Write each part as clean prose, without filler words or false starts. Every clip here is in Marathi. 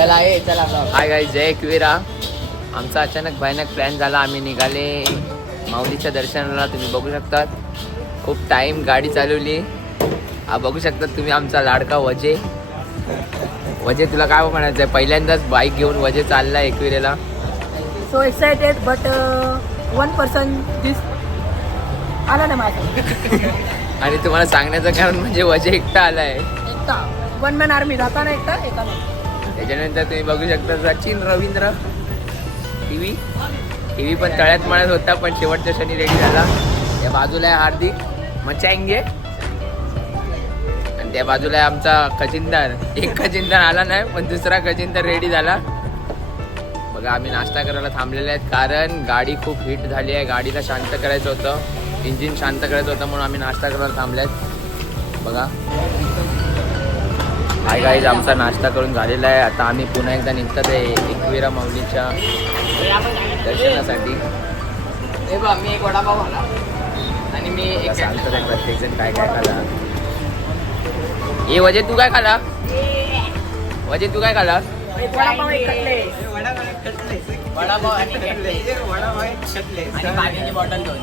चला हाय गाईज, जय एकविरा. आमचा अचानक भयानक प्लॅन झाला. आम्ही निघाले माऊलीच्या दर्शनाला. तुम्ही बघू शकतात खूप टाइम गाडी चालवली. बघू शकतात तुम्ही आमचा लाडका वजे. वजे तुला काय म्हणायचं आहे? पहिल्यांदाच बाईक घेऊन वजे चालला एकविरेला. So excited but one person दिस आला ना माझ्या. आणि तुम्हाला सांगण्याचं कारण म्हणजे वजे एकटा आलाय. एकटा वन मॅन आर्मी जाताना एकटा एका. त्याच्यानंतर तुम्ही बघू शकता सचिन रवींद्र टीव्ही पण तळ्यात मळत होता, पण शेवटच्या क्षणी रेडी झाला. या बाजूला आहे हार्दिक मचाएंगे आणि त्या बाजूला आहे आमचा खजिनदार. एक खजिनदार आला नाही, पण दुसरा खजिनदार रेडी झाला. बघा आम्ही नाश्ता करायला थांबलेले आहेत, कारण गाडी खूप हिट झाली आहे. गाडीला शांत करायचं होतं, इंजिन शांत करायचं होतं, म्हणून आम्ही नाश्ता करायला थांबलेत. बघा हाय गाईज, आमचा नाश्ता करून झालेला आहे. आता आम्ही पुन्हा एकदा निघतात आहे एकविरा माऊलीच्या दर्शनासाठी. मी एक वडापाव खाला आणि मी एक सांगतो आहे प्रत्येकजण काय काय खाला. ए वजे तू काय खाला? वजे तू काय खाला? वडापाव आणि पाण्याची बॉटल दोन.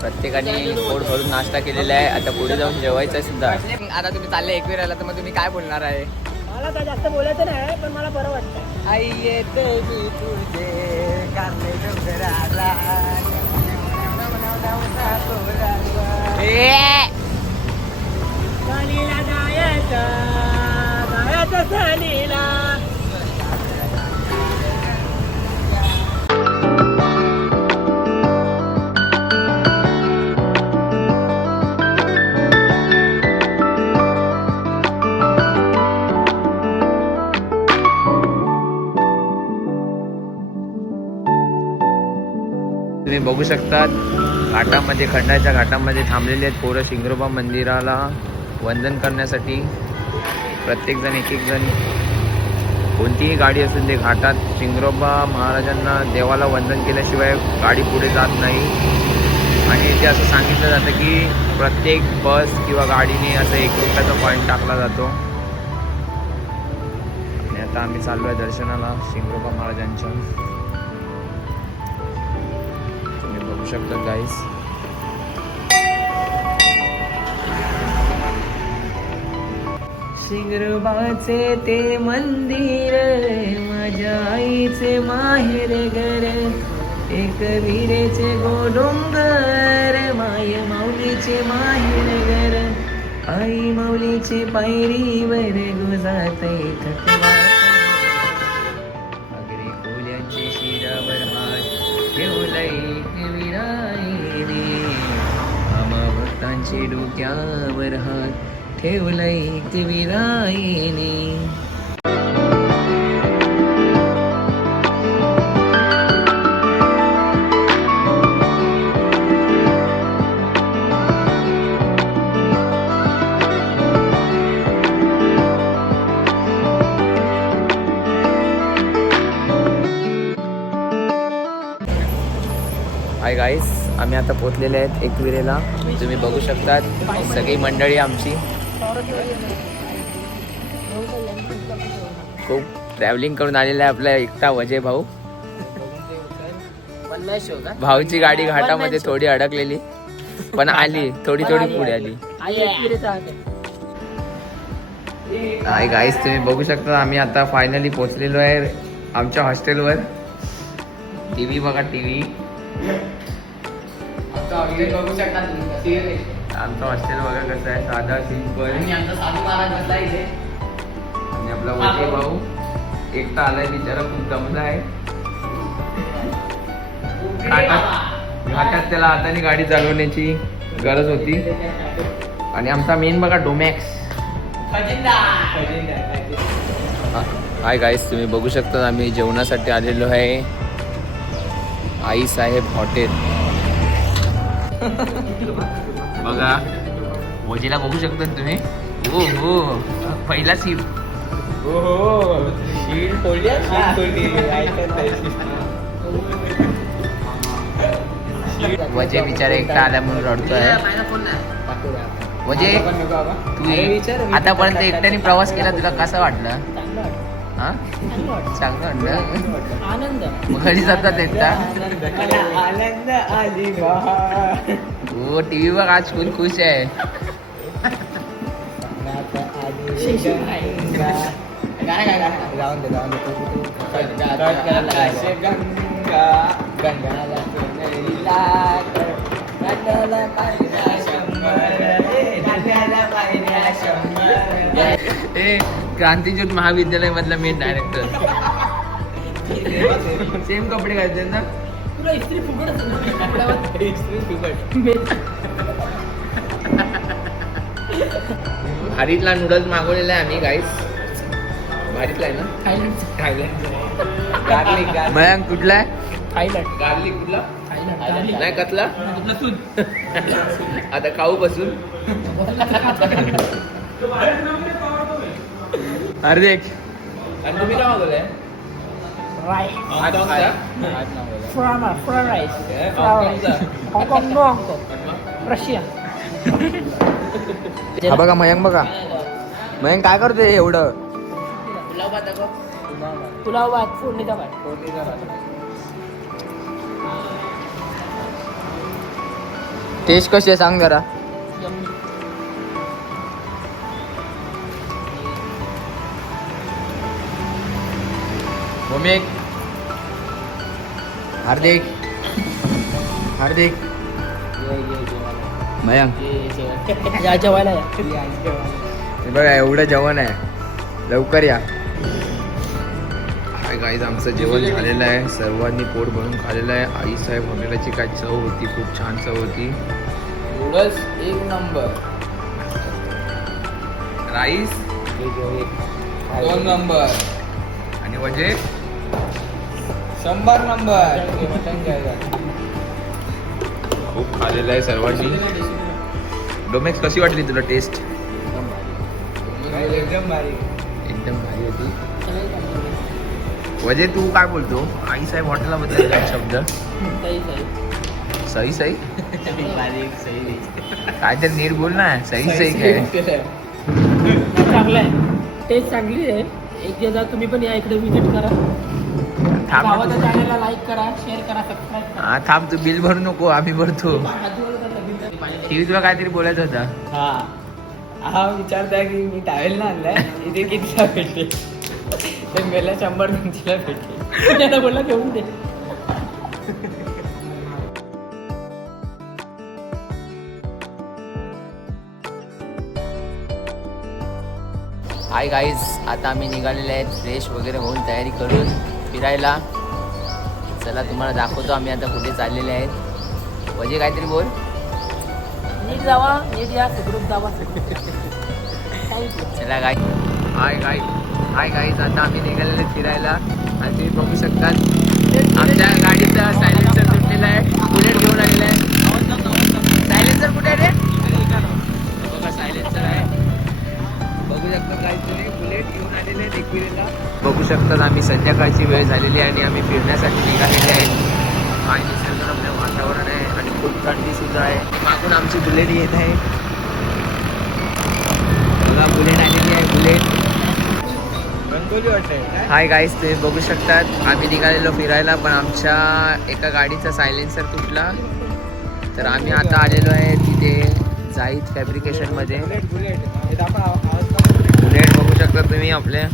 प्रत्येकाने पोट भरून नाश्ता केलेला आहे. आता पुढे जाऊन जेवायचं सुद्धा. आता तुम्ही चालले एकविराला, तर मग तुम्ही काय बोलणार आहे? मला काय जास्त बोलायचं नाही, पण मला बरं वाटतं. आई येते मी तुझे कारले डोंगराला. सहलीला जायचं सहलीला. तुम्ही बघू शकतात घाटामध्ये, खंडाच्या घाटामध्ये थांबलेले आहेत पोरं शिंगरोबा मंदिराला वंदन करण्यासाठी. प्रत्येकजण एक जण, कोणतीही गाडी असेल ते घाटात शिंगरोबा महाराजांना देवाला वंदन केल्याशिवाय गाडी पुढे जात नाही. आणि इथे असं सांगितलं जातं की प्रत्येक बस किंवा गाडीने असं ₹1 पॉईंट टाकला जातो. आणि आता आम्ही चाललो आहे दर्शनाला शिंगरोबा महाराजांच्या. बघू शकता गाईस, शिंगरोबाचे ते मंदिर, माझ्या आईचे माहेर घर, एकविरेचे गोडोंगर, माय माऊलीचे माहेर घर, आई माऊलीचे पायरीवर गुजाते थकवा, अगरी कोल्यांचे शिरावर हात ठेवलंय भक्तांचे डोक्यावर हात ठेवलंय एकविराईने. हाय गाईस, आम्ही आता पोचलेले आहेत एकविरेला. तुम्ही बघू शकतात सगळी मंडळी आमची. खूप ट्रॅव्हलिंग करून आलेला आहे आपला एकटा वजे भाऊ. भाऊची गाडी घाटामध्ये थोडी अडकलेली, पण आली थोडी पुढे आली. हाय गाईस, तुम्ही बघू शकता आम्ही आता फायनली पोचलेलो आहे आमच्या हॉस्टेलवर. टीव्ही बघा, टीव्ही. आमचं हॉस्टेल बघा कसं आहे, साधा सिंपल. आणि आपला वजे भाऊ एकटा आलाय, बिचारा खूप दमला आहे. घाटात त्याला हाताने गाडी चालवण्याची गरज होती. आणि आमचा मेन बघा डोमॅक्स. हाय गाईस, तुम्ही बघू शकता आम्ही जेवणासाठी आलेलो आहे आई साहेब हॉटेल. बघा वजेला बघू शकता तुम्ही. हो हो, पहिला सीट. हो वजे बिचारे एकटा आल्या म्हणून रडतोय. वजे तू आतापर्यंत एकट्याने प्रवास केला, तुला कसं वाटलं? हा चांगलं वाटलं आनंद मग घरी जातात एकदा आनंद आली हो टीव्ही वर आज फुल खुश आहे ए क्रांतीज्योत महाविद्यालय मधला मेन डायरेक्टर सेम कपडे घालते ना तुला इस्त्री फुकट भारीतला नूडल्स मागवलेला आहे आम्ही गाईस भारीतला आहे ना गार्लिक मयांक कुठला आहे थायलंड गार्लिक कुठला थायलंड नाही कतला आता खाऊ बसून हार्दिक आणि तुम्ही काय मागवलंय फ्राईड राईस हाँगकाँग रशिया हा बघा मयंक बघा मयंक काय करतोय एवढं पुलाव भात फोडणीचा भात टेस्ट कशी आहे सांग जरा भूमिक हार्दिक हार्दिक मयंक या जेवायला या हे बघा एवढं जेवण आहे लवकर या हाय गाईज आमचं जेवण झालेलं आहे सर्वांनी पोट भरून खाल्लेलं आहे आई साहेब हॉटेलाची काय चव होती खूप छान चव होती नूडल्स एक नंबर राईस 2 नंबर आणि वजे 100 नंबर खूप खाल्लेलं आहे सर्वांनी डोमेक्स कशी वाटली तुला टेस्ट एकदम भारी होती वजे तू काय बोलतो आई साहेब हॉटेलाबद्दल काय शब्द सही सही काय तर नीट बोल ना सही सही काय चांगलं आहे टेस्ट चांगली आहे एक दिवस तुम्ही पण या इकडे विजिट करा गावाच्या चॅनलला लाईक करा शेअर करा सबस्क्राईब करा हा थांब तू बिल भरू नको आम्ही भरतो टीव्ही तुला काहीतरी बोलायचं होता हा विचारताय की मी टावेल ना आणलाय इथे कितीला भेटते तर गेल्या 100-200 भेटते त्याला बोलला घेऊन दे हाय गाईज आता आम्ही निघालेले आहेत फ्रेश वगैरे होऊन तयारी करून फिरायला चला तुम्हाला दाखवतो आम्ही आता कुठे चाललेले आहेत वजे काहीतरी बोल नीट जावा नीट या सुखरूप जावा चला गाय हाय गाईज आता आम्ही निघालेले आहेत फिरायला आणि तुम्ही बघू शकतात आमच्या गाडीचा सायलेन्सर तुटलेला आहे बुलेट घेऊन आलेला आहे सायलेन्सर कुठे आहे रे बघा सायलेन्सर आहे बघू शकतात काहीतरी बुलेट घेऊन आलेले आहेत एकविरेला बघू शकतात आम्ही संध्याकाळची वेळ झालेली आहे आणि आम्ही फिरण्यासाठी निघालेले आहे आणि निसर्गरम्य वातावरण आहे आणि खूप थंडी सुद्धा आहे मागून आमची बुलेट येत आहे बघा बुलेट आलेली आहे बुलेट हाय गाईज तुम्ही बघू शकतात आम्ही निघालेलो फिरायला पण आमच्या एका गाडीचा सायलेन्सर तुटला तर आम्ही आता आलेलो आहे तिथे जाईद फॅब्रिकेशनमध्ये बुलेट बघू शकता तुम्ही आपल्या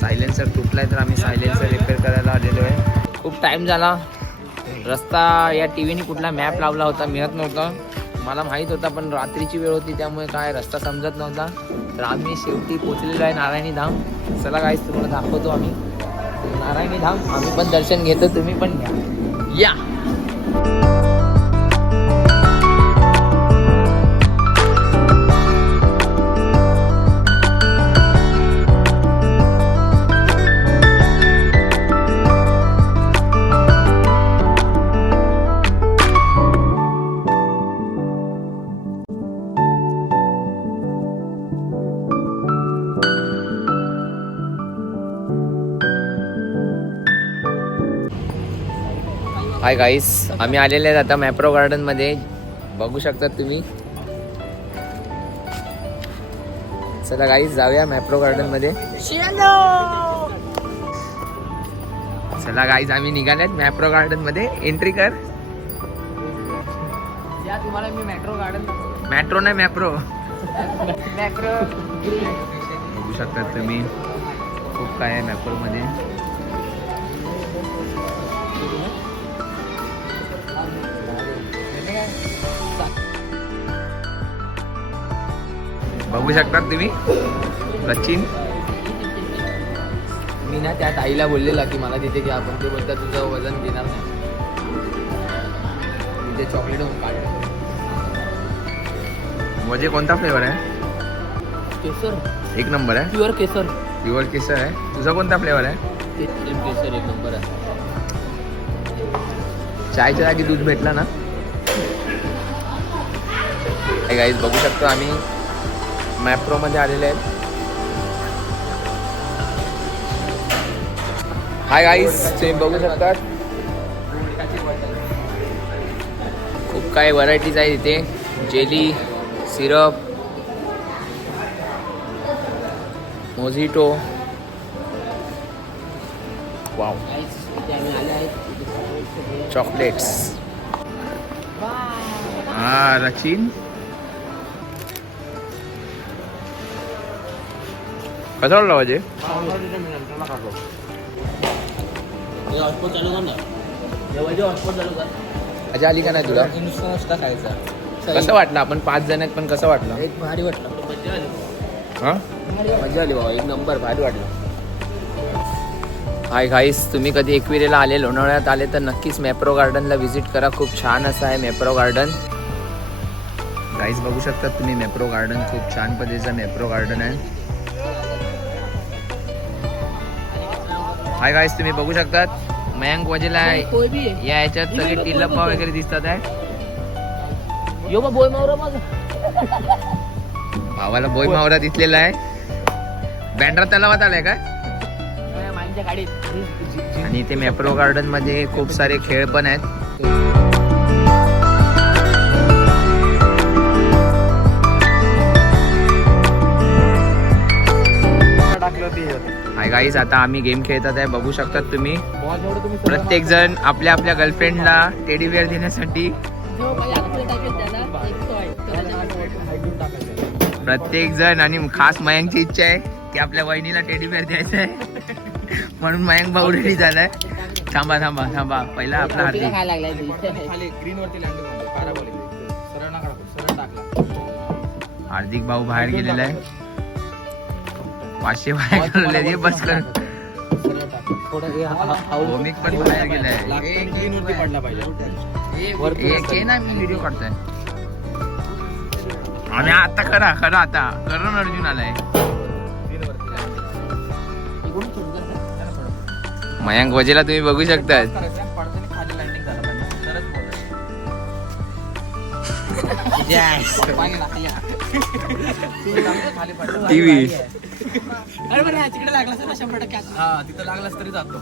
सायलेन्सर तुटलाय तर आम्ही सायलेन्सर रिपेअर करायला आलेलो आहे खूप टाइम झाला रस्ता या टीव्हीने कुठला मॅप लावला होता मिळत नव्हता मला माहीत होता पण रात्रीची वेळ होती त्यामुळे काय रस्ता समजत नव्हता तर आम्ही शेवटी पोचलेलो आहे नारायणी धाम चला गाईस तुम्हाला दाखवतो आम्ही नारायणी धाम आम्ही पण दर्शन घेतो तुम्ही पण घ्या या हाय गाईस आम्ही आलेले आहेत आता मॅप्रो गार्डनमध्ये बघू शकतात तुम्ही चला गाईज जाऊया मॅप्रो गार्डन मध्ये. चला गाईज आम्ही निघाल्यात मॅप्रो गार्डन मध्ये. एंट्री कर. या तुम्हाला मी मेट्रो गार्डन मॅट्रो नाही मॅप्रो. मेट्रो बघू शकता तुम्ही खूप काय आहे मॅप्रो मध्ये. बघू शकता तुम्ही सचिन. मी ना त्या ताईला बोललेला की मला तिथे घ्या, पण ते बोलतात तुझं वजन घेणार नाही. ते चॉकलेट काढलं. म्हणजे कोणता फ्लेवर आहे? केसर एक नंबर आहे. प्युअर केसर. प्युअर केसर आहे. तुझा कोणता फ्लेवर आहे? ते केसर एक नंबर आहे. चायच्या जागी दूध भेटला ना. गाईज बघू शकतो आम्ही मॅप्रो मध्ये आलेले आहेत. हाय गाईज तुम्ही बघू शकता खूप काही व्हरायटीज आहे इथे. Jelly, syrup, mojito. Wow. Chocolates. हा रचिन कसा वाटला पाहिजे? मजा आली का नाही तुला? कसं वाटलं? आपण 5 जण आहेत पण कसं वाटलं? एक भारी वाटलं. हा मजा आली बाबा. एक नंबर भारी वाटलं. हाय गाईस तुम्ही कधी एकविरेला आले, लोणावळ्यात आले तर नक्कीच मॅप्रो गार्डनला व्हिजिट करा. खूप छान असं आहे मॅप्रो गार्डन. गाईस बघू शकता तुम्ही मॅप्रो गार्डन खूप छान पद्धतीचं मॅप्रो गार्डन आहे. हाय गाईस तुम्ही बघू शकतात मयांक वजेला या याच्यात सगळे टिलप्पा वगैरे दिसतात आहे. यो बा बोय मावरा माझा. भावाला बोई मावरा दिसलेला आहे. बँड्रा तलावात आलाय काय? माईंच्या गाडीत. आणि इथे मॅप्रो गार्डन मध्ये खूप सारे खेळ पण आहेत. हाय गाईज आता आम्ही गेम खेळतात आहे. बघू शकतात तुम्ही प्रत्येक जण आपल्या आपल्या गर्लफ्रेंडला टेडी बेअर देण्यासाठी प्रत्येक जण. आणि खास मयांकची इच्छा आहे की आपल्या वहिनीला टेडी बेअर द्यायचं आहे म्हणून मयांक भाऊ रेडी झालाय. थांबा थांबा थांबा पहिला आपला हार्दिक. हार्दिक भाऊ बाहेर गेलेला आहे. 500 बाहेर गेलेले बस कर. भौमिक पण बाहेर गेलाय. ना मी व्हिडिओ काढतोय. आणि आता खरा आता करण अर्जुन आलाय. मयांक वजेला तुम्ही बघू शकता. टीव्ही तिकडे लागलास ना 100%. हा तिथं लागलास तरी जातो.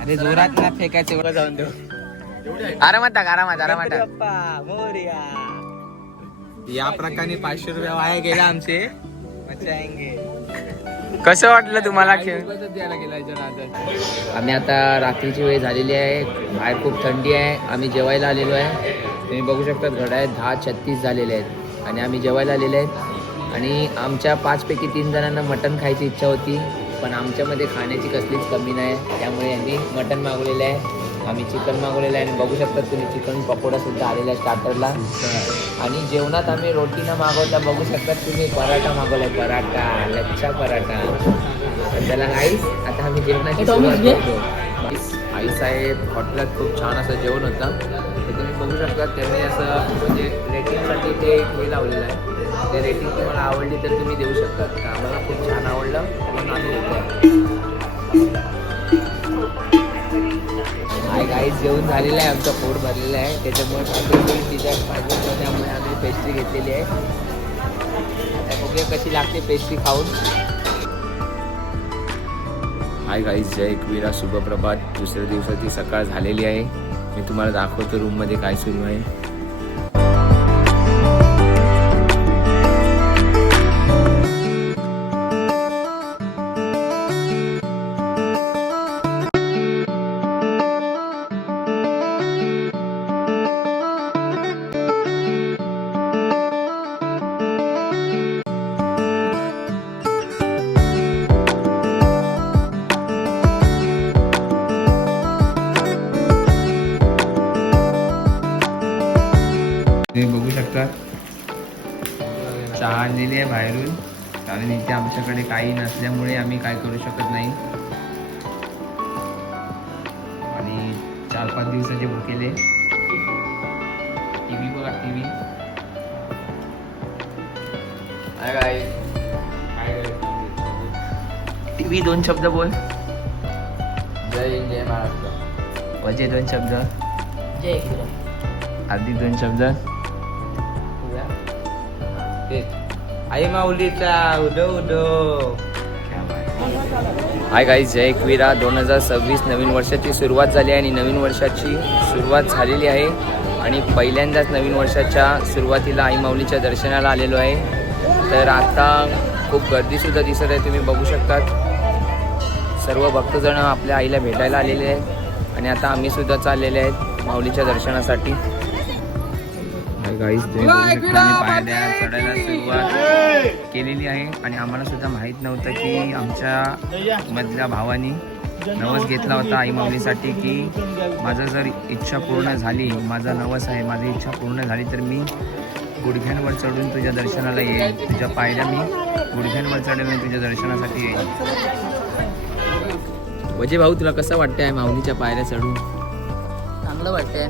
अरे जोरात ना फेकायचं जाऊन देऊ. आरामात या प्रकारे 500 रुपये वाया गेले आमचे. कसं वाटलं तुम्हाला खेळ? द्यायला गेला. आम्ही आता रात्रीची वेळ झालेली आहे. बाहेर खूप थंडी आहे. आम्ही जेवायला आलेलो आहे. तुम्ही बघू शकता घड्याळ 10:36 झालेले आहेत आणि आम्ही जेवायला आलेले आहेत. आणि आमच्या 5 पैकी 3 जणांना मटण खायची इच्छा होती, पण आमच्यामध्ये खाण्याची कसलीच कमी नाही. त्यामुळे यांनी मटण मागवलेलं आहे. आम्ही चिकन मागवलेलं आहे. आणि बघू शकता तुम्ही चिकन पकोडा सुद्धा आलेला आहे स्टार्टरला. आणि जेवणात आम्ही रोटी न मागवता बघू शकता तुम्ही पराठा मागवलाय. पराठा, लच्छा पराठा. तर त्याला आईस आता आम्ही जेवणाची सुरुवात करतो. आई साहेब हॉटेलात खूप छान असं जेवण होतं. ते तुम्ही बघू शकता त्यांनी असं म्हणजे रेटिंगसाठी ते एक हे लावलेलं आहे. ते रेटिंग तुम्हाला आवडली तर तुम्ही देऊ शकता. तर आम्हाला खूप छान आवडलं म्हणून आम्ही देतो. हाय गाईज जेवण झालेलं आहे. आमचं पोट भरलेलं आहे. त्याच्यामुळे त्यामुळे आम्ही पेस्ट्री घेतलेली आहे. आता बघूया कशी लागते पेस्ट्री खाऊन. हाय गाईज जय एकविरा शुभप्रभात. दुसऱ्या दिवसाची सकाळ झालेली आहे. मी तुम्हाला दाखवतो रूममध्ये काय सुरू आहे. बघू शकता चहा आणलेली आहे बाहेरून, कारण इथे आमच्याकडे काही नसल्यामुळे आम्ही काय करू शकत नाही. आणि 4-5 दिवसाचे भुकेले. टीव्ही बघा, टीव्ही टीव्ही 2 शब्द बोल. जय हिंद जय महाराष्ट्र. वजे 2 शब्द. जय एकविरा. हार्दिक 2 शब्द. आई माऊलीचा उडो उडो. हाय गाईज, जय एकविरा. 2026 नवीन वर्षाची सुरुवात झाली आहे आणि नवीन वर्षाची सुरुवात झालेली आहे आणि पहिल्यांदाच नवीन वर्षाच्या सुरुवातीला आई माऊलीच्या दर्शनाला आलेलो आहे. तर आता खूप गर्दीसुद्धा दिसत आहे, तुम्ही बघू शकतात. सर्व भक्तजण आपल्या आईला भेटायला आलेले आहेत आणि आता आम्ही सुद्धा चाललेले आहेत माऊलीच्या दर्शनासाठी. गाईज पायऱ्या चढायला सुरुवात केलेली आहे आणि आम्हाला सुद्धा माहीत नव्हतं की आमच्या मधल्या भावानी नवस घेतला होता आई माऊलीसाठी की माझं जर इच्छा पूर्ण झाली, माझा नवस आहे, माझी इच्छा पूर्ण झाली तर मी गुडघ्यांवर चढून तुझ्या दर्शनाला येईल, तुझ्या पायऱ्या मी गुडघ्यांवर चढून मी तुझ्या दर्शनासाठी येईल. वजे भाऊ, तुला कसं वाटतंय माऊलीच्या पायऱ्या चढून? चांगलं वाटतंय.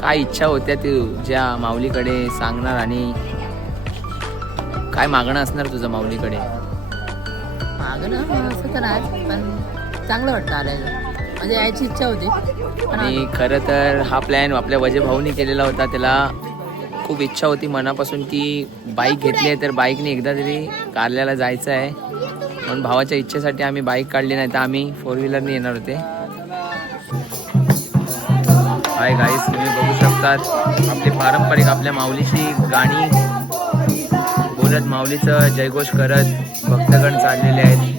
काय इच्छा होत्या तुझ्या माऊलीकडे सांगणार आणि काय मागणं असणार तुझं माऊलीकडे? मागणं असं तर नाही, पण चांगलं वाटतं आलाय. म्हणजे यायची इच्छा होती. आणि खरं तर हा प्लॅन आपल्या वजे भाऊनी केलेला होता. त्याला खूप इच्छा होती मनापासून की बाईक घेतली आहे तर बाईकने एकदा तरी कारल्याला जायचं आहे, म्हणून भावाच्या इच्छेसाठी आम्ही बाईक काढली, नाही तर आम्ही 4 व्हीलरने येणार होते. हाय गाईस, तुम्ही बघू शकतात आपली पारंपरिक आपल्या माऊलीची गाणी बोलत माऊलीचं जयघोष करत भक्तगण चाललेले आहेत.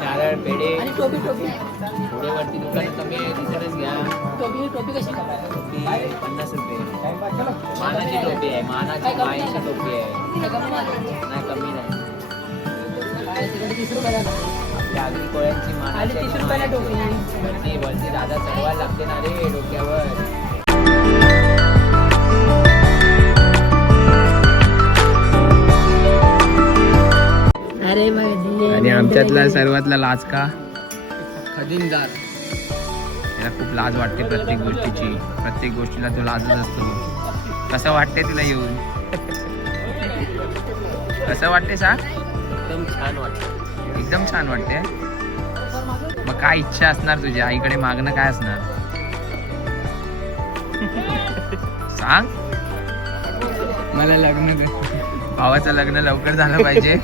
नारळ पेढे आणि टोपी टोपी पुढे वरती दुकान कमी आहे, तिथेच घ्या. टोपी टोपी कशी करणार? टोपी 50 रुपये. मानाची टोपी आहे, मानाची माईची टोपी आहे. काय कमी नाही? नाही कमी नाही. काय तिकडे 30 रुपयाला आपल्या आगरी कोळ्यांची आणि मानाची 30 रुपयाला टोपी. वरती वरती दादा चढवायला लागते ना रे डोक्यावर. अरे आणि आमच्यातला सर्वातला लाचका खजिनदार. त्याला खूप लाज वाटते प्रत्येक गोष्टीची, प्रत्येक गोष्टीला तो लाजच असतो. कसं वाटते तुला येऊन? कसं वाटते सांग? एकदम छान वाटतं. एकदम छान वाटते. मग काय इच्छा असणार तुझ्या आईकडे मागणं काय असणार सांग? मला लग्न भावाचं लग्न लवकर झालं पाहिजे.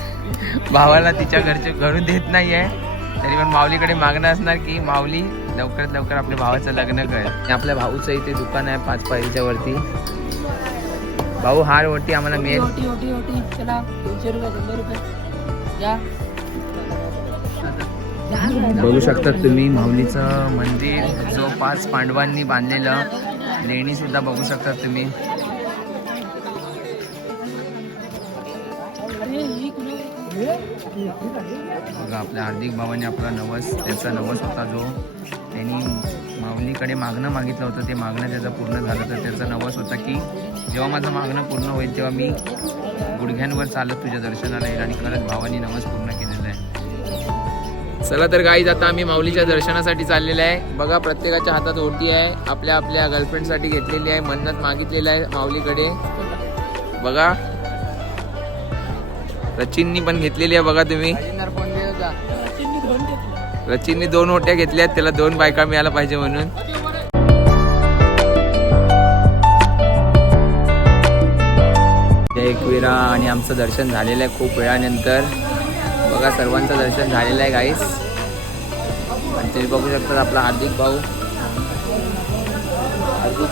भावाला तिच्या घरून देत नाहीये, तरी पण माऊलीकडे मागणं असणार की माऊली लवकरात लवकर आपल्या भावाचं लग्न कर. आपल्या भाऊचं इथे दुकान आहे 5 पायरीच्या वरती. भाऊ हार ओटी आम्हाला मिळेल. ओटी ओटी ओटी चला 200 रुपये 100 रुपये या. बघू शकता तुम्ही माऊलीचं मंदिर, जो 5 पांडवांनी बांधलेलं लेणी सुद्धा बघू शकता तुम्ही. बघा आपल्या हार्दिक भावाने आपला नवस, त्याचा नवस होता जो त्यांनी माऊलीकडे मागणं मागितलं होतं, ते मागणं त्याचं पूर्ण झालं. तर त्याचा नवस होता की जेव्हा माझं मागणं पूर्ण होईल तेव्हा मी गुडघ्यांवर चालत तुझ्या दर्शनाला येईल आणि खरंच भावानी नवस पूर्ण केलेला आहे. चला तर गाईज आता आम्ही माऊलीच्या दर्शनासाठी चाललेलं आहे. बघा प्रत्येकाच्या हातात ओटी आहे, आपल्या आपल्या गर्लफ्रेंडसाठी घेतलेली आहे, मन्नत मागितलेलं आहे माऊलीकडे. बघा रचिननी पण घेतलेली आहे. बघा तुम्ही रचिननी 2 ओट्या घेतल्यात, त्याला 2 बायका मिळायला पाहिजे म्हणून. एकविरा आणि आमचं दर्शन झालेलं आहे खूप वेळानंतर. बघा सर्वांचं दर्शन झालेलं आहे गाईस. आणि तुम्ही बघू शकता आपला हार्दिक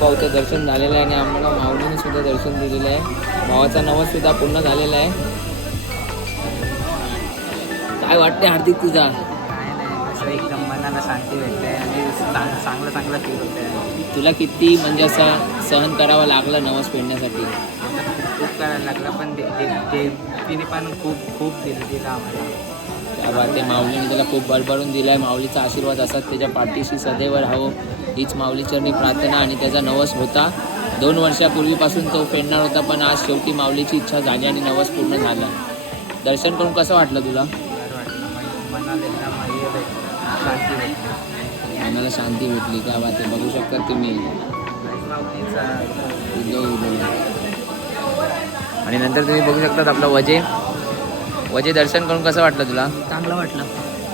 भाऊचं दर्शन झालेलं आहे आणि आम्हाला माऊलीने सुद्धा दर्शन दिलेलं आहे. भावाचा नवस सुद्धा पूर्ण झालेला आहे. काय वाटते हार्दिक तुझा? एकदम मनाला शांती भेटते आणि चांगलं फील होते. तुला किती म्हणजे असं सहन करावं लागलं नवस फेडण्यासाठी? खूप करायला लागलं पण तिने पण खूप दिलं आम्हाला. त्या माऊलीने त्याला खूप बळबळून दिलाय. माऊलीचा आशीर्वाद असतात त्याच्या पाठीशी सदैव राहो हीच माऊलीचरणी प्रार्थना. आणि त्याचा नवस होता 2 वर्षापूर्वीपासून तो फेडणार होता, पण आज शेवटी माऊलीची इच्छा झाली आणि नवस पूर्ण झाला. दर्शन करून कसं वाटलं तुला? मनाला एकदम हे भेटलं, शांती भेटली. मनाला शांती भेटली. काय बात आहे, बघू शकता तुम्ही. आणि नंतर तुम्ही बघू शकता आपला वजे दर्शन करून कसं वाटलं तुला? चांगलं वाटलं.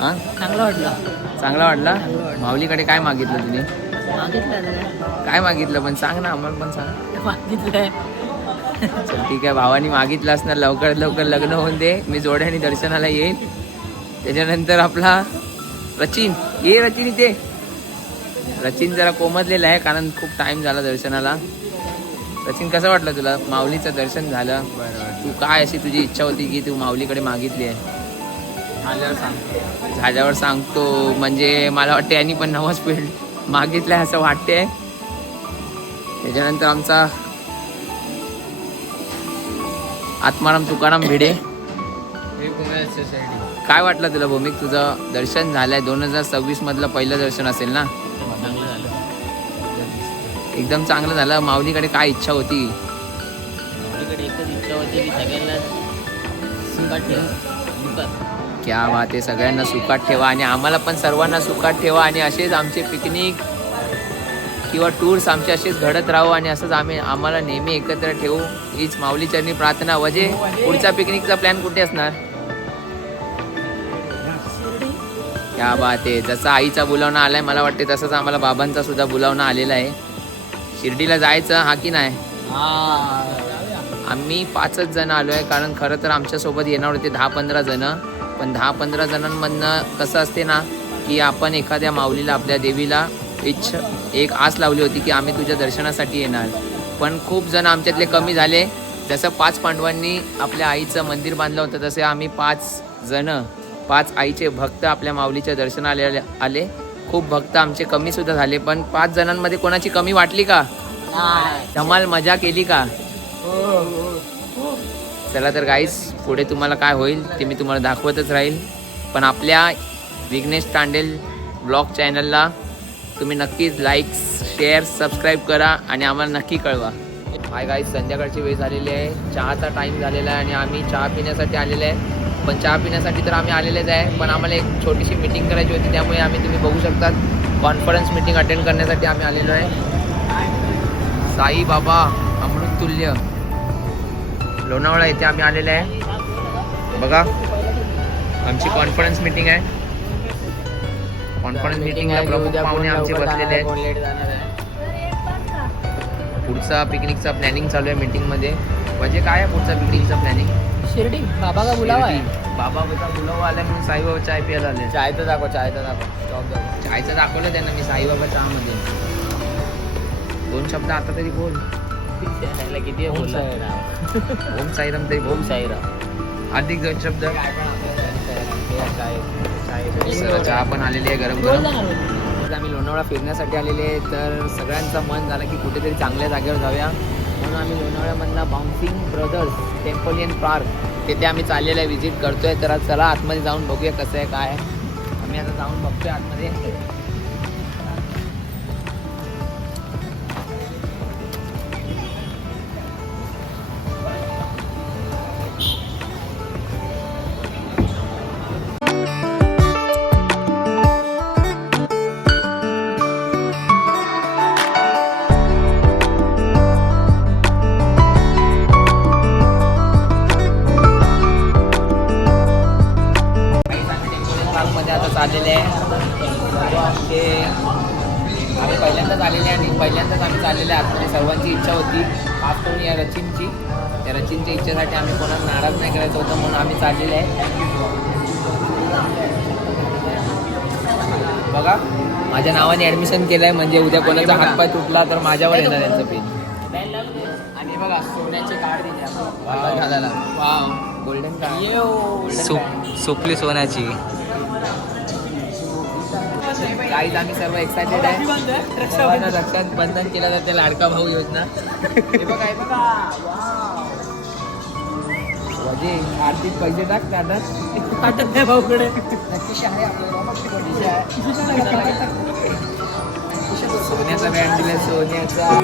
हां चांगलं वाटलं. चांगला वाटला. माऊलीकडे काय मागितलं तुम्ही? मागितलं काय मागितलं पण सांग ना, आम्हाला पण सांग. मागितलंय. चल ठीक आहे, भावानी मागितलं असणार लवकर लग्न होऊन दे, मी जोड्याने दर्शनाला येईल. त्याच्यानंतर आपला रचिन इथे. रचिन जरा कोमजलेला आहे कारण खूप टाइम झाला दर्शनाला. रचिन कसं वाटलं तुला? माऊलीचं दर्शन झालं. तू काय अशी तुझी इच्छा होती की तू माऊलीकडे मागितली आहे? झाल्यावर सांगतो म्हणजे मला वाटते यांनी पण नवस पेड मागितलंय असं वाटते. त्याच्यानंतर आमचा आत्माराम तुकाराम भिडे. काय वाटलं तुला भौमिक? तुझं दर्शन झालंय 2026 मधलं पहिलं दर्शन असेल ना? चांगलं झालं. एकदम चांगलं झालं. माऊलीकडे काय इच्छा होती? माऊलीकडे एकच इच्छा होती की सगळ्यांना सुखात ठेवा. क्या बात आहे, सगळ्यांना सुखात ठेवा आणि आम्हाला पण सर्वांना सुखात ठेवा. आणि असेच आमचे पिकनिक किंवा टूर्स आमचे असेच घडत राहू आणि असंच आम्हाला नेहमी एकत्र ठेवू हीच माऊलीचरणी प्रार्थना. वजे पुढचा पिकनिकचा प्लॅन कुठे असणार? क्या बात आहे. जसा आईचा बोलावणं आलाय मला वाटते तसंच आम्हाला बाबांचा सुद्धा बोलावणं आलेला आहे. शिर्डीला जायचं हा की नाही? आम्ही 5च जण आलो आहे कारण खरं तर आमच्यासोबत येणार होते 10-15 जण. पण 10-15 जणांमधनं कसं असते ना की आपण एखाद्या माऊलीला आपल्या देवीला एक आस लावली होती की आम्ही तुझ्या दर्शनासाठी येणार. पण खूप जण आमच्यातले कमी झाले. जसं 5 पांडवांनी आपल्या आईचं मंदिर बांधलं होतं तसे आम्ही 5 आईचे भक्त आपल्या माऊलीच्या दर्शनाला आले. खूप भक्त आमचे कमी सुद्धा झाले. पण 5 जणांमध्ये कोणाची कमी वाटली का? धमाल मजा केली का? चला तर गाईस पुढे तुम्हाला काय होईल ते मी तुम्हाला दाखवतच राहील. पण आपल्या विघ्नेश तांडेल ब्लॉग चॅनलला तुम्ही नक्कीच लाईक शेअर सबस्क्राईब करा आणि आम्हाला नक्की कळवा. हाय गाईस, संध्याकाळची वेळ झालेली आहे. चहाचा टाईम झालेला आहे आणि आम्ही चहा पिण्यासाठी आलेले आहे. पण चहा पिण्यासाठी तर आम्ही आलेलेच आहे, पण आम्हाला एक छोटीशी मीटिंग करायची होती. त्यामुळे आम्ही तुम्ही बघू शकतात कॉन्फरन्स मीटिंग अटेंड करण्यासाठी आम्ही आलेलो आहे. साई बाबा अमृततुल्य लोणावळा येथे आम्ही आलेले आहे. बघा आमची कॉन्फरन्स मीटिंग आहे. कॉन्फरन्स मीटिंगला प्रमुख पाहुणे आमचे बसलेले आहेत. पुढचा पिकनिकचा प्लॅनिंग चालू आहे मीटिंगमध्ये. म्हणजे काय आहे पुढचा पिकनिकचा प्लॅनिंग? शिर्डी बाबा का बुलावा आहे. बाबाचा बुलावा आला म्हणून साईबाबा चाय प्यायला आले. चायचं दाखव. चायचं दाखवलं त्यांना मी साईबाबा चहामध्ये. 2 शब्द आता तरी बोल. किती बोलला ओम साईराम तरी बोल. ओम साईराम. अधिक 2 शब्द. चहा पण आलेली आहे गरम गरम. आम्ही लोणावळा फिरण्यासाठी आलेले आहे. तर सगळ्यांचं मन झालं की कुठेतरी चांगल्या जागेवर जाऊया म्हणून आम्ही लोणावळ्यामधला बाउन्सिंग ब्रदर्स टेम्पोलियन पार्क तिथे आम्ही चाललेलं आहे, व्हिजिट करतोय. तर चला आतमध्ये जाऊन बघूया कसं आहे काय. आम्ही आता जाऊन बघतोय आतमध्ये. आमचे आता चाललेले आहे ते आम्ही पहिल्यांदाच आलेले आहे आणि पहिल्यांदाच आम्ही चाललेले आहे आतमध्ये. सर्वांची इच्छा होती खास करून या रचिनची. त्या रचिनच्या इच्छेसाठी आम्ही कोणाला नाराज नाही करायचं होतं म्हणून आम्ही चाललेले आहे. बघा माझ्या नावाने ॲडमिशन केलं आहे म्हणजे उद्या कोणाचा हातपाय तुटला तर माझ्यावर येणार त्यांचं पेन. आणि बघा सोन्याचे कार्ड दिले घालायला. वाव गोल्डन कार्ड सुपली सोन्याची. काहीच आम्ही सर्व एक्सायटेड आहे. सर्वांना रक्षाबंधन केलं जाते लाडका भाऊ योजना. हे बघा हे बघा म्हणजे आर्थिक पैसे टाक दादा पाठत नाही भाऊकडे. सोन्याचा बँड दिला सोन्याचा.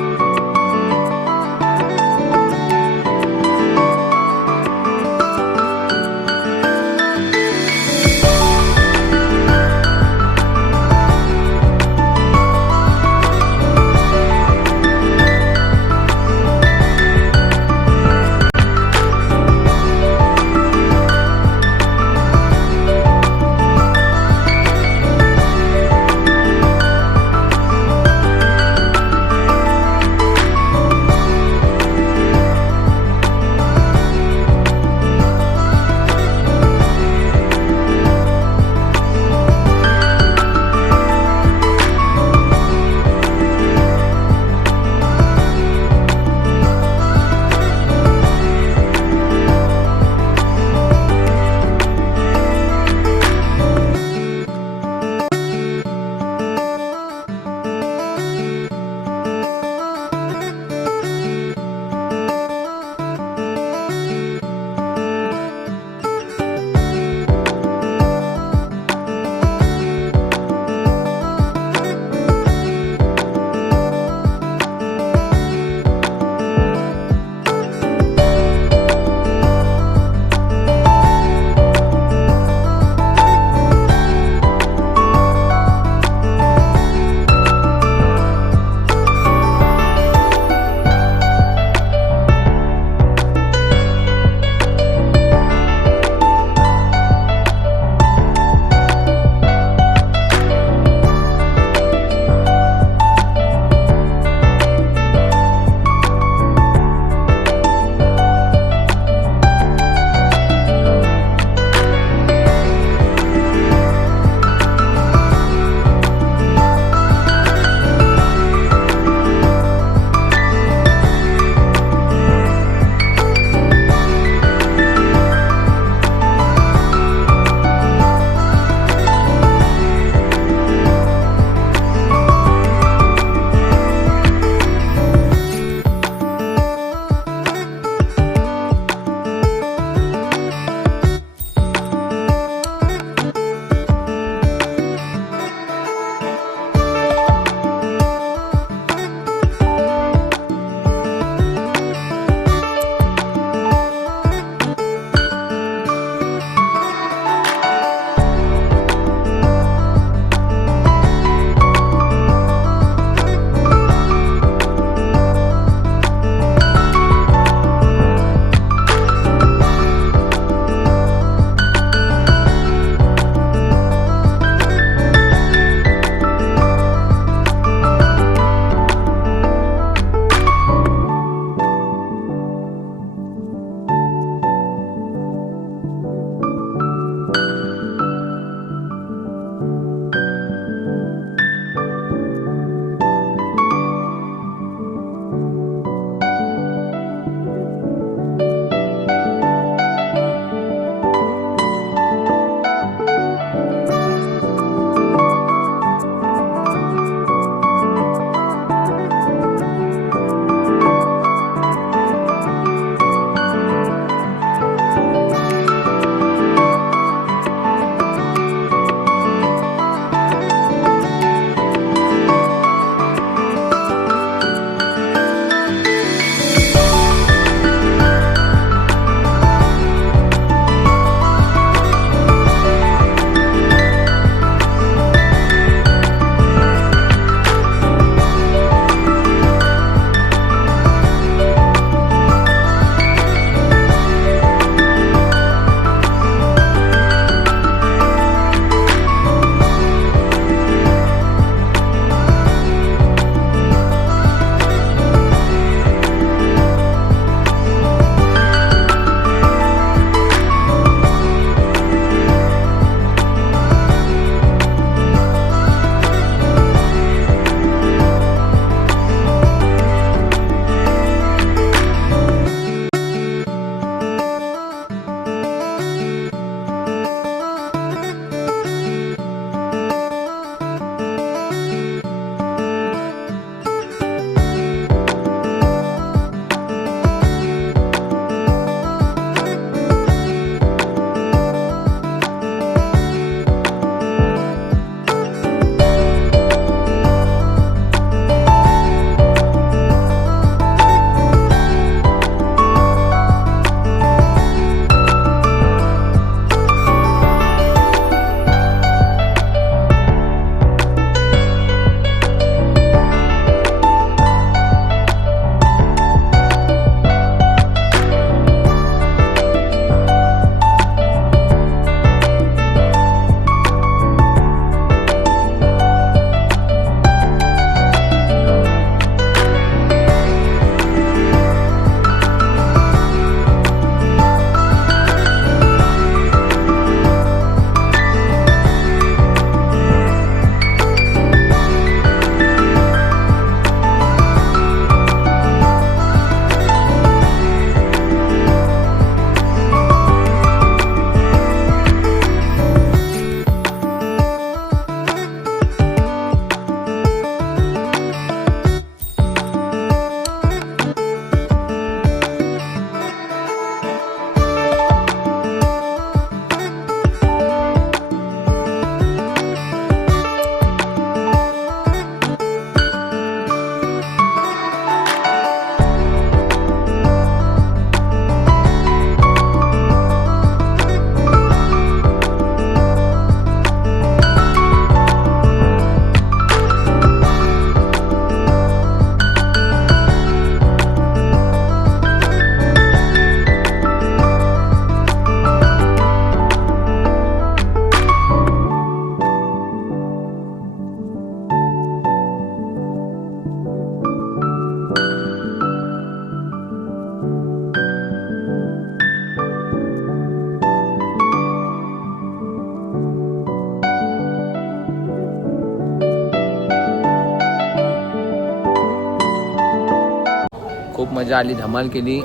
मजा आली, धमाल केली.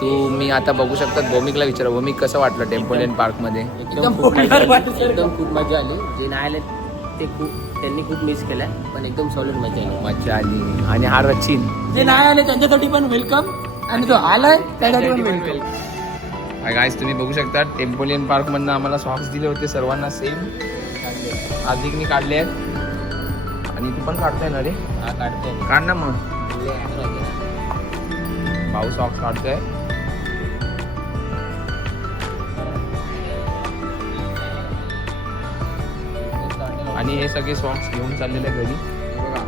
तुम्ही आता बघू शकतात. भौमिकला विचारा, भौमिक कसं वाटलं टेम्पोलियन पार्कमध्ये? एकदम खूप मजा आली. जे नाही आले ते त्यांनी खूप मिस केलंय, पण एकदम सॉलिड मजा आली. आणि हा रचिन, जे नाही आले त्यांच्यासाठी पण वेलकम, आणि जो आलाय त्यासाठी पण वेलकम. हाय गाईज, तुम्ही बघू शकता टेम्पोलियन पार्क मधनं आम्हाला सॉक्स दिले होते सर्वांना सेम. हार्दिकनी काढले आहेत आणि तू पण काढतोय ना रे? हा काढतोय. काढ ना मग. भाऊ सॉक्स काढतोय. आणि हे सगळे सॉक्स घेऊन चाललेले घरी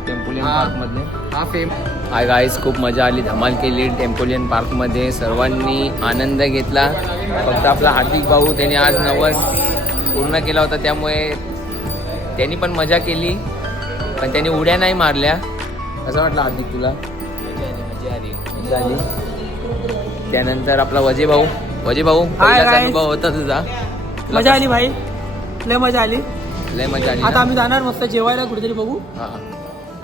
टेम्पोलियन पार्क मधले. हा फेम. हाय गाईज, खूप मजा आली, धमाल केली टेम्पोलियन पार्कमध्ये. सर्वांनी आनंद घेतला. फक्त आपला हार्दिक भाऊ, त्याने आज 90 पूर्ण केला होता, त्यामुळे त्यांनी पण मजा केली, पण त्यांनी उड्या नाही मारल्या. कसं वाटलं हार्दिक तुला? मजा आली. त्यानंतर आपला वजे भाऊ, पहिलाच अनुभव होता तुझा. मजा आली भाई, लय मजा आली. लय मजा आली. आता आम्ही जाणार मस्त जेवायला कुठेतरी बघू. हा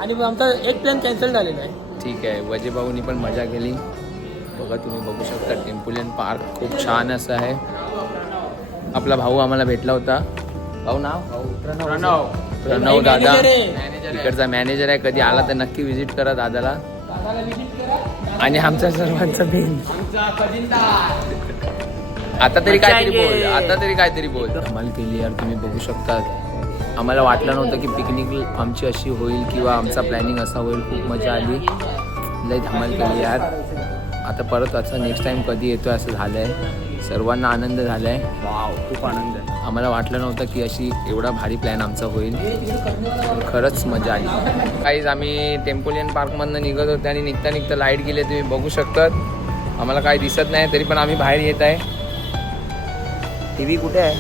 आणि आमचा एक प्लॅन कॅन्सल झालेला आहे. ठीक आहे. वजे भाऊनी पण मजा केली. बघा, तुम्ही बघू शकता टेम्पोलियन पार्क खूप छान असं आहे. आपला भाऊ आम्हाला भेटला होता. भाऊ नाव? प्रणव दादा, इकडचा मॅनेजर आहे. कधी आला तर नक्की विजिट करा दादाला. आणि आमच्या सर्वांचं मेन, आता तरी काहीतरी बोल. धमाल केली यार, तुम्ही बघू शकता. आम्हाला वाटलं नव्हतं की पिकनिक आमची अशी होईल किंवा आमचा प्लॅनिंग असा होईल. खूप मजा आली, लय धमाल केली यार. आता परत असं नेक्स्ट टाइम कधी येतोय असं झालंय. सर्वांना आनंद झालाय. वाव, खूप आनंद आहे. आम्हाला वाटलं नव्हतं की अशी एवढा भारी प्लॅन आमचा होईल. खरंच मजा आली. काहीच आम्ही टेम्पोलियन पार्कमधनं निघत होते आणि निघता लाईट गेले, तुम्ही बघू शकतात. आम्हाला काही दिसत नाही, तरी पण आम्ही बाहेर येत आहे. TV कुठे आहे?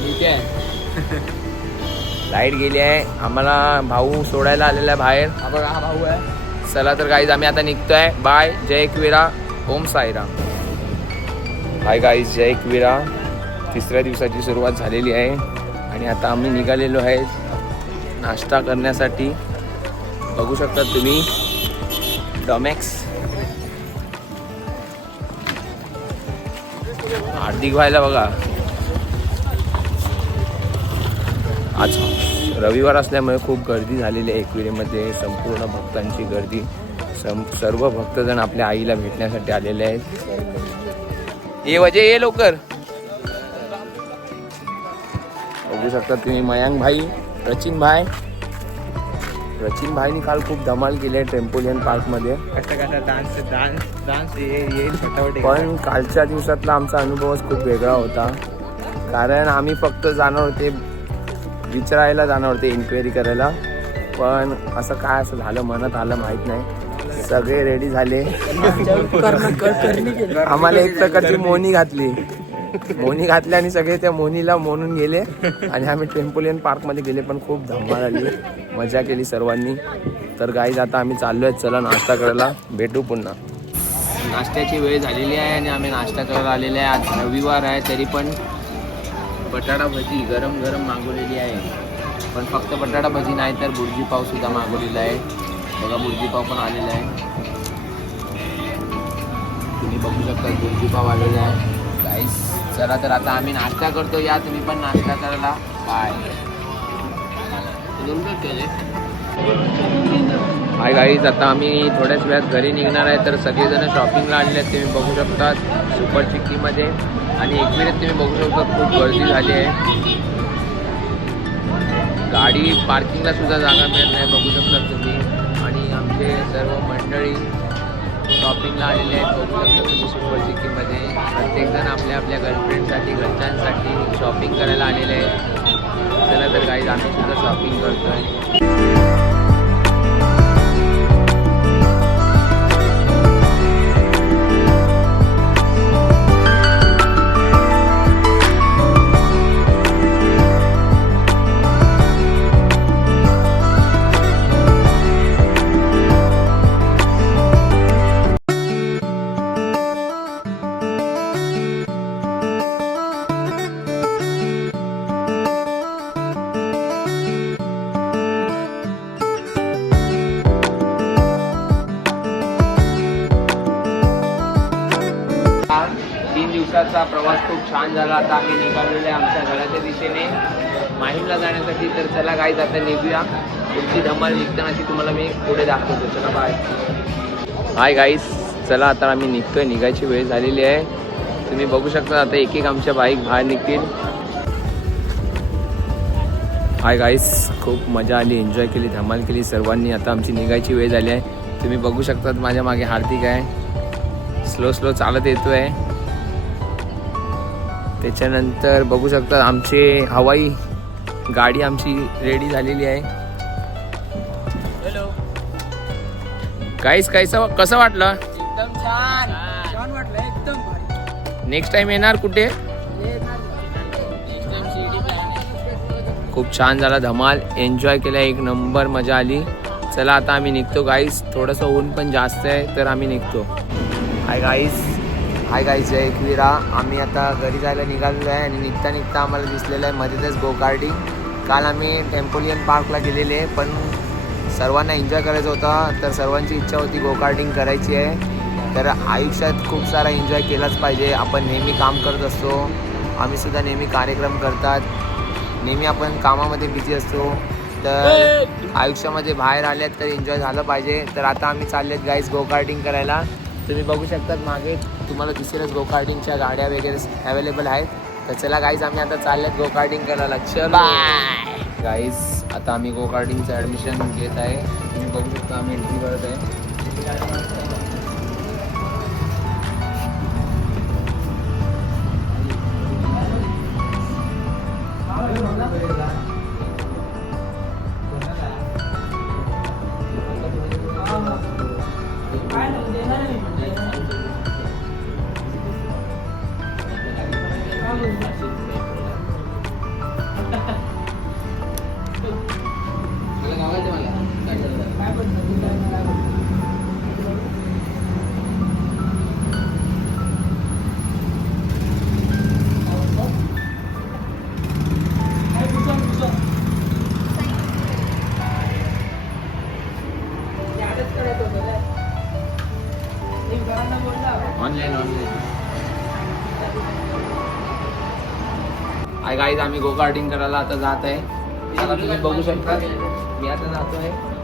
ठीक आहे. लाईट गेली आहे. आम्हाला भाऊ सोडायला आलेला आहे बाहेर. हा बघा, हा भाऊ आहे. चला तर गाईज, आम्ही आता निघतोय. बाय, जय एकविरा, ओम साईराम. हाय गाईज, जय एकविरा. तिसऱ्या दिवसाची सुरुवात झालेली आहे आणि आता आम्ही निघालेलो आहे नाश्ता करण्यासाठी. बघू शकता तुम्ही डॉमॅक्स. हार्दिक व्हायला बघा. आज रविवार असल्यामुळे खूप गर्दी झालेली आहे एकविरेमध्ये. संपूर्ण भक्तांची गर्दी. सर्व भक्तजण आपल्या आईला भेटण्यासाठी आलेले आहेत. ये लवकर. बघू शकता तुम्ही मयांक भाई, रचिन भाईनी काल खूप धमाल केली आहे टेम्पोलियन पार्कमध्ये. डान्स पण कालच्या दिवसातला आमचा अनुभवच खूप वेगळा होता. कारण आम्ही फक्त जाणार होते, विचारायला जाणार होते, इन्क्वायरी करायला. पण असं काय असं झालं मनात आलं माहीत नाही. सगळे रेडी झाले. आम्हाला एक प्रकारची मोनी घातली आणि सगळे त्या मोनीला मोनून गेले आणि आम्ही टेम्पोलियन पार्कमध्ये गेले. पण खूप धमाल आली, मजा केली सर्वांनी. तर गाईज, आता आम्ही चाललोय. चला नाश्ता करायला, भेटू पुन्हा. नाश्त्याची वेळ झालेली आहे आणि आम्ही नाश्ता करायला आलेले आहे. आज रविवार आहे, तरी पण बटाटा भजी गरम गरम मागवलेली आहे. पण फक्त बटाटा भजी नाही तर बुर्जी पाव सुद्धा मागवलेला आहे. बघा, बुर्जी पाव पण आलेला आहे. तुम्ही बघू शकता बुर्जी पाव आलेला आहे. गाईस, चला तर आता आम्ही नाश्ता करतो. या तुम्ही पण नाश्ता करायला. बाय. हाय गाईज, आता आम्ही थोड्याच वेळात घरी निघणार आहे. तर सगळेजण शॉपिंगला आलेले आहेत, तुम्ही बघू शकता सुपर चिक्कीमध्ये. आणि एकविरेत तुम्ही बघू शकता खूप गर्दी झाली आहे. गाडी पार्किंगला सुद्धा जागा मिळत नाही, बघू शकता तुम्ही. आणि आमचे सर्व मंडळी शॉपिंगला आलेले आहेत, बघू शकता तुम्ही सुपर चिक्कीमध्ये. प्रत्येकजण आपल्या गर्लफ्रेंडसाठी, घरच्यांसाठी शॉपिंग करायला आलेले आहेत. चला तर गाईज, आम्ही सुद्धा शॉपिंग करतोय. प्रवास खूप छान झाला. आता आम्ही निघालेलो आहे आमच्या घराच्या दिशेने माहीमला जाण्यासाठी. तर चला गाईज आता निघूया. तुमची धमाल निघतानाची तुम्हाला मी पुढे दाखवतो. चला बाय. हाय गाईज, चला आता आम्ही निघतोय. निघायची वेळ झालेली आहे. तुम्ही बघू शकता आता एक एक आमच्या बाईक बाहेर निघतील. हाय गाईज, खूप मजा आली, एन्जॉय केली, धमाल केली सर्वांनी. आता आमची निघायची वेळ झाली आहे. तुम्ही बघू शकतात माझ्या मागे हार्दिक आहे, स्लो स्लो चालत येतो आहे. त्याच्यानंतर बघू शकता आमचे हवाई गाडी आमची रेडी झालेली आहे. हॅलो गाईज कसं वाटलं? एकदम छान छान वाटलं एकदम भारी. नेक्स्ट टाइम येणार कुठे? खूप छान झाला, धमाल, एन्जॉय केला, एक नंबर मजा आली. चला आता आम्ही निघतो गाईज. थोडंसं ऊन पण जास्त आहे तर आम्ही निघतो. हाय गाईज, जय एकविरा. आम्ही आता घरी जायला निघालेलो आहे आणि निघता निघता आम्हाला दिसलेलं आहे मध्येच गो कार्टिंग. काल आम्ही टेम्पोलियन पार्कला गेलेले पण सर्वांना एन्जॉय करायचं होता. तर सर्वांची इच्छा होती गो कार्टिंग करायची आहे. तर आयुष्यात खूप सारा एन्जॉय केलाच पाहिजे. आपण नेहमी काम करत असतो, आम्हीसुद्धा नेहमी कार्यक्रम करतात, नेहमी आपण कामामध्ये बिझी असतो. तर आयुष्यामध्ये बाहेर आल्यात तर एन्जॉय झालं पाहिजे. तर आता आम्ही चाललेत गाईज गो कार्टिंग करायला. तुम्ही बघू शकतात मागे तुम्हाला दिसेलच गो कार्टिंगच्या गाड्या वगैरे अवेलेबल आहेत. तर चला गाईज, आम्ही आता चाललेत गो कार्टिंग करायला. चल बाय गाईज. आता आम्ही गो कार्टिंगचं ॲडमिशन घेत आहे. तुम्ही बघू शकता आम्ही एंट्री करत आहे. ऑनलाईन हाय गाईज, आम्ही गो कार्टिंग करायला आता जात आहे. आता तुम्ही बघू शकता मी आता जातो आहे.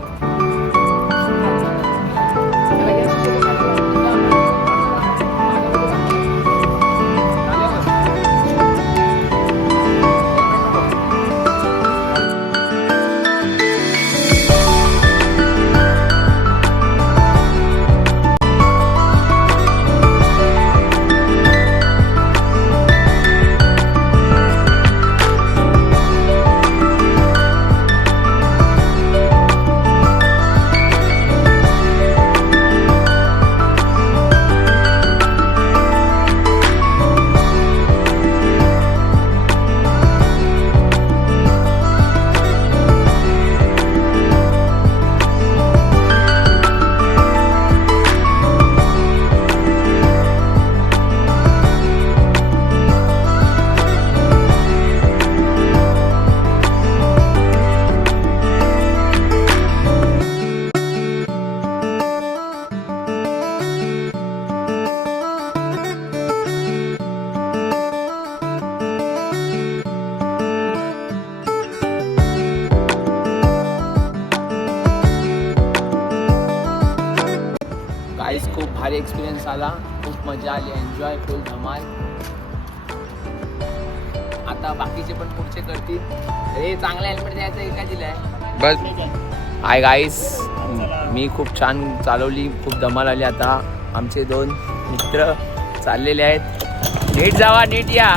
गाईज खूप भारी एक्सपिरियन्स आला, खूप मजा आली, एन्जॉय, फुल धमाल. आता बाकीचे पण पुढचे करतील. हे चांगला हेल्मेट द्यायचं एका दिलाय बस. हाय गाईज, मी खूप छान चालवली, खूप धमाल आली. आता आमचे 2 मित्र चाललेले आहेत. नीट जावा, नीट या.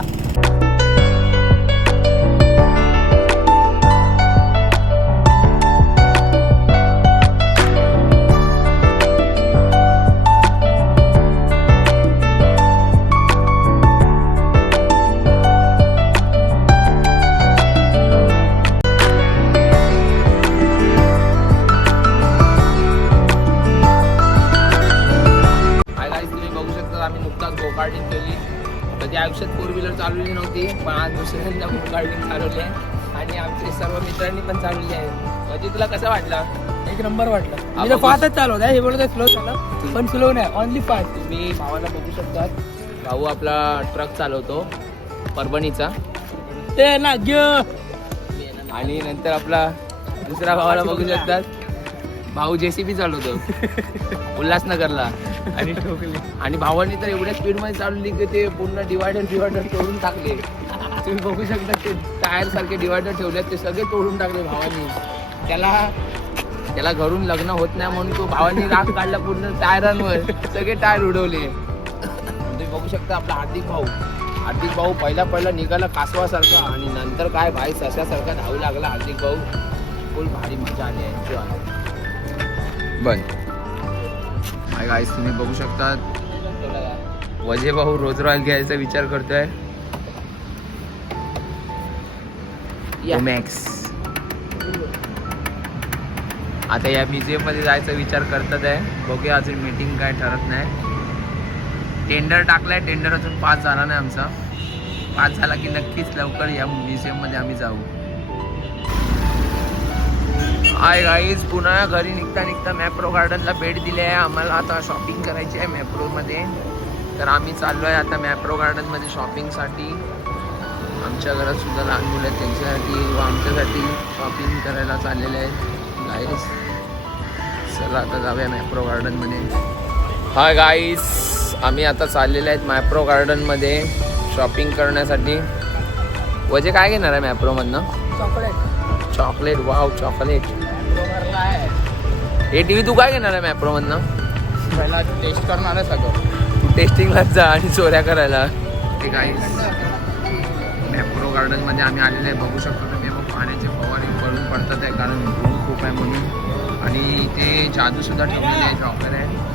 आम्ही नुकताच गो कार्टिंग केली. कधी आयुष्यात 4 व्हीलर चालवली नव्हती, पण आज दुसऱ्यांदा गो कार्टिंग चालवली आहे आणि आमचे सर्व मित्रांनी पण चालवली आहे. म्हणजे तुला कसं वाटलं? एक नंबर वाटलं. मी फास्टच चालवत आहे, हे बोलत स्लो चालव पण स्लो नाही, ऑनली फास्ट. तुम्ही भावाला बघू शकतात भाऊ आपला ट्रक चालवतो परभणीचा. ते ना ग आणि नंतर आपला दुसरा भावाला बघू शकतात, भाऊ JCB चालवतो उल्हासनगरला. आणि भावांनी तर एवढ्या स्पीड मध्ये चालवली की ते पूर्ण डिवायडर तोडून टाकले. तुम्ही बघू शकता ते टायर सारखे डिवायडर ठेवले ते सगळे तोडून टाकले भावांनी. त्याला घरून लग्न होत नाही म्हणून तो भावांनी राग काढला पूर्ण टायरांवर, सगळे टायर उडवले. तुम्ही बघू शकता आपला हार्दिक भाऊ पहिला निघाला कासवासारखा आणि नंतर काय भाई सशासारखा धावू लागला. हार्दिक भाऊ फुल भारी मजा आली आहे. बंद हाय गाईस, तुम्ही बघू शकतात वजे भाऊ रोज रॉयल घ्यायचा विचार करतोय. मॅक्स आता या म्युझियम मध्ये जायचा विचार करतात आहे. बघूया, अजून मीटिंग काय ठरत नाही. टेंडर टाकलाय, टेंडर अजून पास झाला नाही आमचा. पास झाला की नक्कीच लवकर या म्युझियम मध्ये आम्ही जाऊ. हाय गाईज, पुन्हा घरी निघता मॅप्रो गार्डनला भेट दिली आहे. आम्हाला आता शॉपिंग करायची आहे मॅप्रोमध्ये, तर आम्ही चाललो आहे आता मॅप्रो गार्डनमध्ये शॉपिंगसाठी. आमच्या घरात सुद्धा लहान मुलं आहेत, त्यांच्यासाठी व आमच्यासाठी शॉपिंग करायला चाललेले आहेत गाईज. चला आता जाऊया मॅप्रो गार्डनमध्ये. हाय गाईज, आम्ही आता चाललेले आहेत मॅप्रो गार्डनमध्ये शॉपिंग करण्यासाठी. वजे काय घेणार आहे मॅप्रोमधनं? चॉकलेट. Wow, chocolate. हे टीव्ही तू काय घेणार आहे मॅप्रोमधनं? पहिला टेस्ट करणार आहे सगळं. तू टेस्टिंगलाच जा आणि चोऱ्या करायला. ते गाईज मॅप्रो गार्डनमध्ये आम्ही आलेले आहे. बघू शकतो तुम्ही, मग पाण्याचे फवारे पडून पडतात आहे कारण ऊन खूप आहे म्हणून. आणि ते जादूसुद्धा ठेवलेले आहे, शॉकर आहे.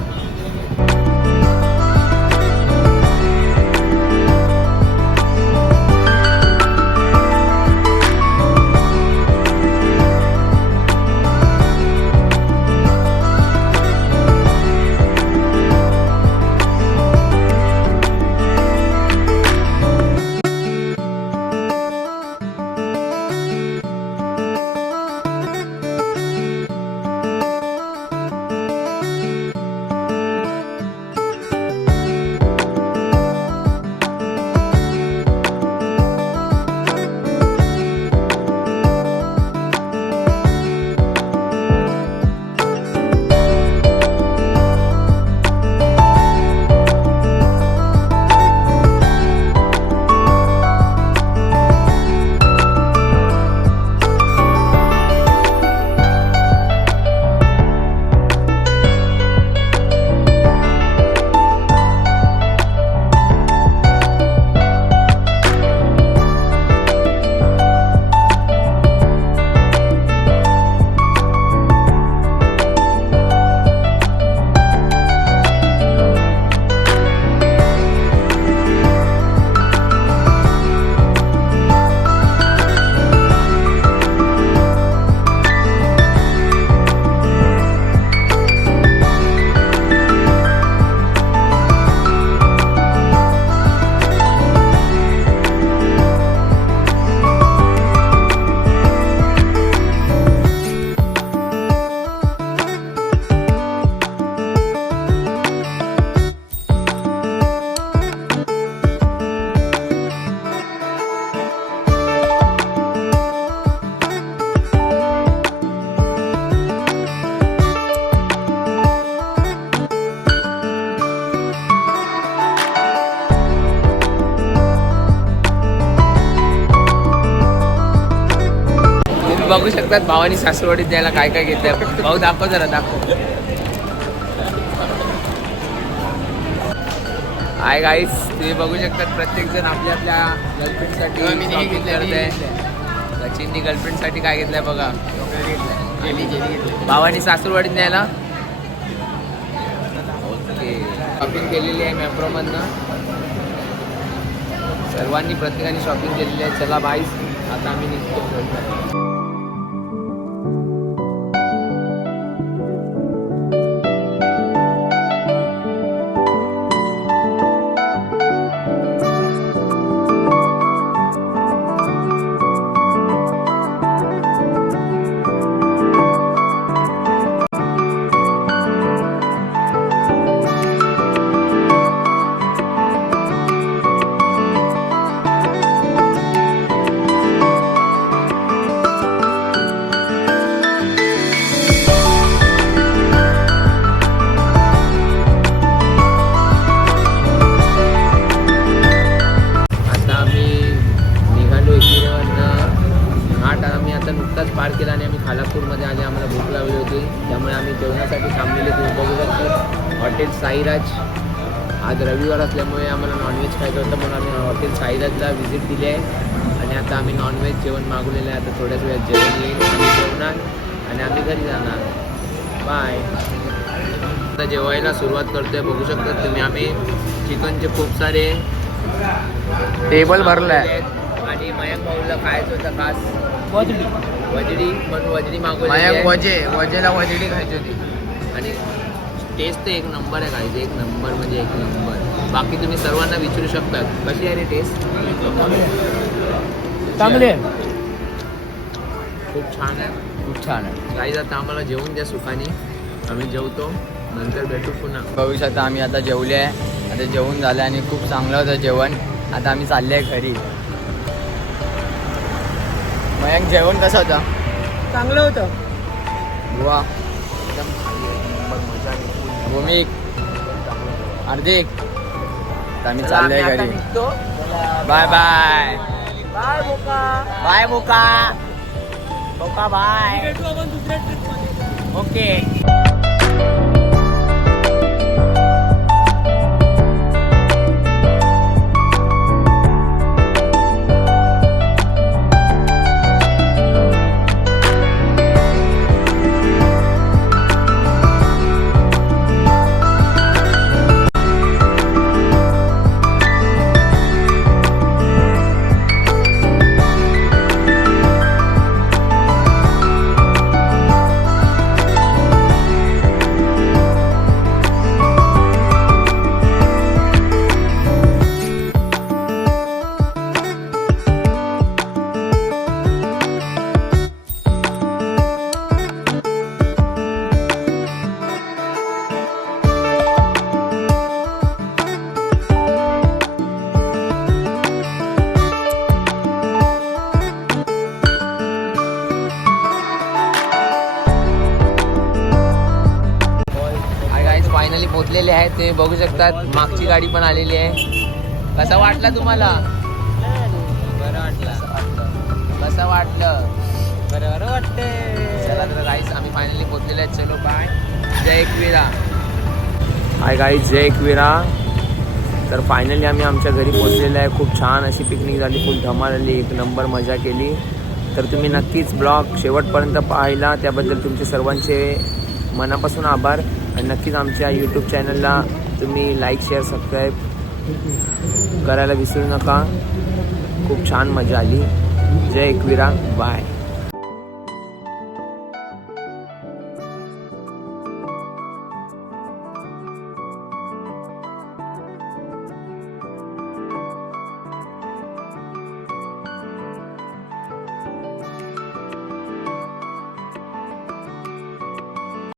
बघू शकतात भावानी सासूरवाडीत द्यायला काय काय घेतलंय. भाऊ दाखव जरा, दाखव. हाय गाईस, तुम्ही बघू शकतात प्रत्येक जण आपल्या आपल्या गर्लफ्रेंडसाठी शॉपिंग करत आहे. सचिननी गर्लफ्रेंडसाठी काय घेतलंय बघा. भावानी सासूरवाडीत न्यायला ओके शॉपिंग केलेली आहे मॅप्रोमधनं. सर्वांनी प्रत्येकाने शॉपिंग केलेली आहे. चला बाईस, आता आम्ही निघतो. आता नुकताच पार केला आणि आम्ही खालापूरमध्ये आले. आम्हाला भूक लागली होती, त्यामुळे आम्ही जेवणासाठी थांबलेले. तुम्ही बघू शकता हॉटेल साईराज. आज रविवार असल्यामुळे आम्हाला नॉनव्हेज खायचं होतं, म्हणून आम्ही हॉटेल साईराजला व्हिजिट दिली आहे. आणि आता आम्ही नॉनव्हेज जेवण मागवलेलं आहे. आता थोड्याच वेळात जेवण येईल, आम्ही जेवणार आणि आम्ही घरी जाणार. बाय. आता जेवायला सुरुवात करतोय. बघू शकता तुम्ही आम्ही चिकनचे खूप सारे टेबल भरलाय. आणि मयंक भाऊला खायचं होतं खास वजडी, म्हणून वजडी मागवली. वजेला वजडी खायची होती. आणि टेस्ट तर एक नंबर आहे खायचं, एक नंबर म्हणजे एक नंबर. बाकी तुम्ही सर्वांना विचारू शकता कशी आहे रे टेस्ट. चांगले आहे, खूप छान आहे, खूप छान आहे. काही आता आम्हाला जेवून द्या सुखाने. आम्ही जेवतो, नंतर भेटू पुन्हा. बघू शकता आम्ही आता जेवले आहे. आता जेवण झालं आणि खूप चांगलं होतं जेवण. आता आम्ही चालले आहे घरी. मयंक जेवण कसं होतं? चांगलं होतं. गोवा एकदम खाली एक नंबर मजा आली. भूमिक हार्दिक. आता आम्ही चालले आहे घरी. बाय बाय बाय बोका. बाय बोका. बोका बाय. भेटू आपण दुसऱ्या ट्रिपमध्ये. ओके. फायनली पोहोचलेले आहेत. तुम्ही बघू शकतात मागची गाडी पण आलेली आहे. कसा वाटला तुम्हाला? बरं वाटलं. कसं वाटलं? बरं वाटतंय. चला तर गाईस आम्ही फायनली पोहोचलेले आहेत. चलो बाय. जय एकविरा. हाय गाईस, जय एकविरा. तर फायनली आम्ही आमच्या घरी पोहोचलेलो आहे. खूप छान अशी पिकनिक झाली, फुल धमाल आली, एक नंबर मजा केली. तर तुम्ही नक्कीच ब्लॉग शेवटपर्यंत पाहिला त्याबद्दल तुमचे सर्वांचे मनापासून आभार. आणि नक्कीच आमच्या यूट्यूब चॅनलला तुम्ही लाईक, शेअर, सबस्क्राईब करायला विसरू नका. खूप छान मजा आली. जय एकविरा. बाय.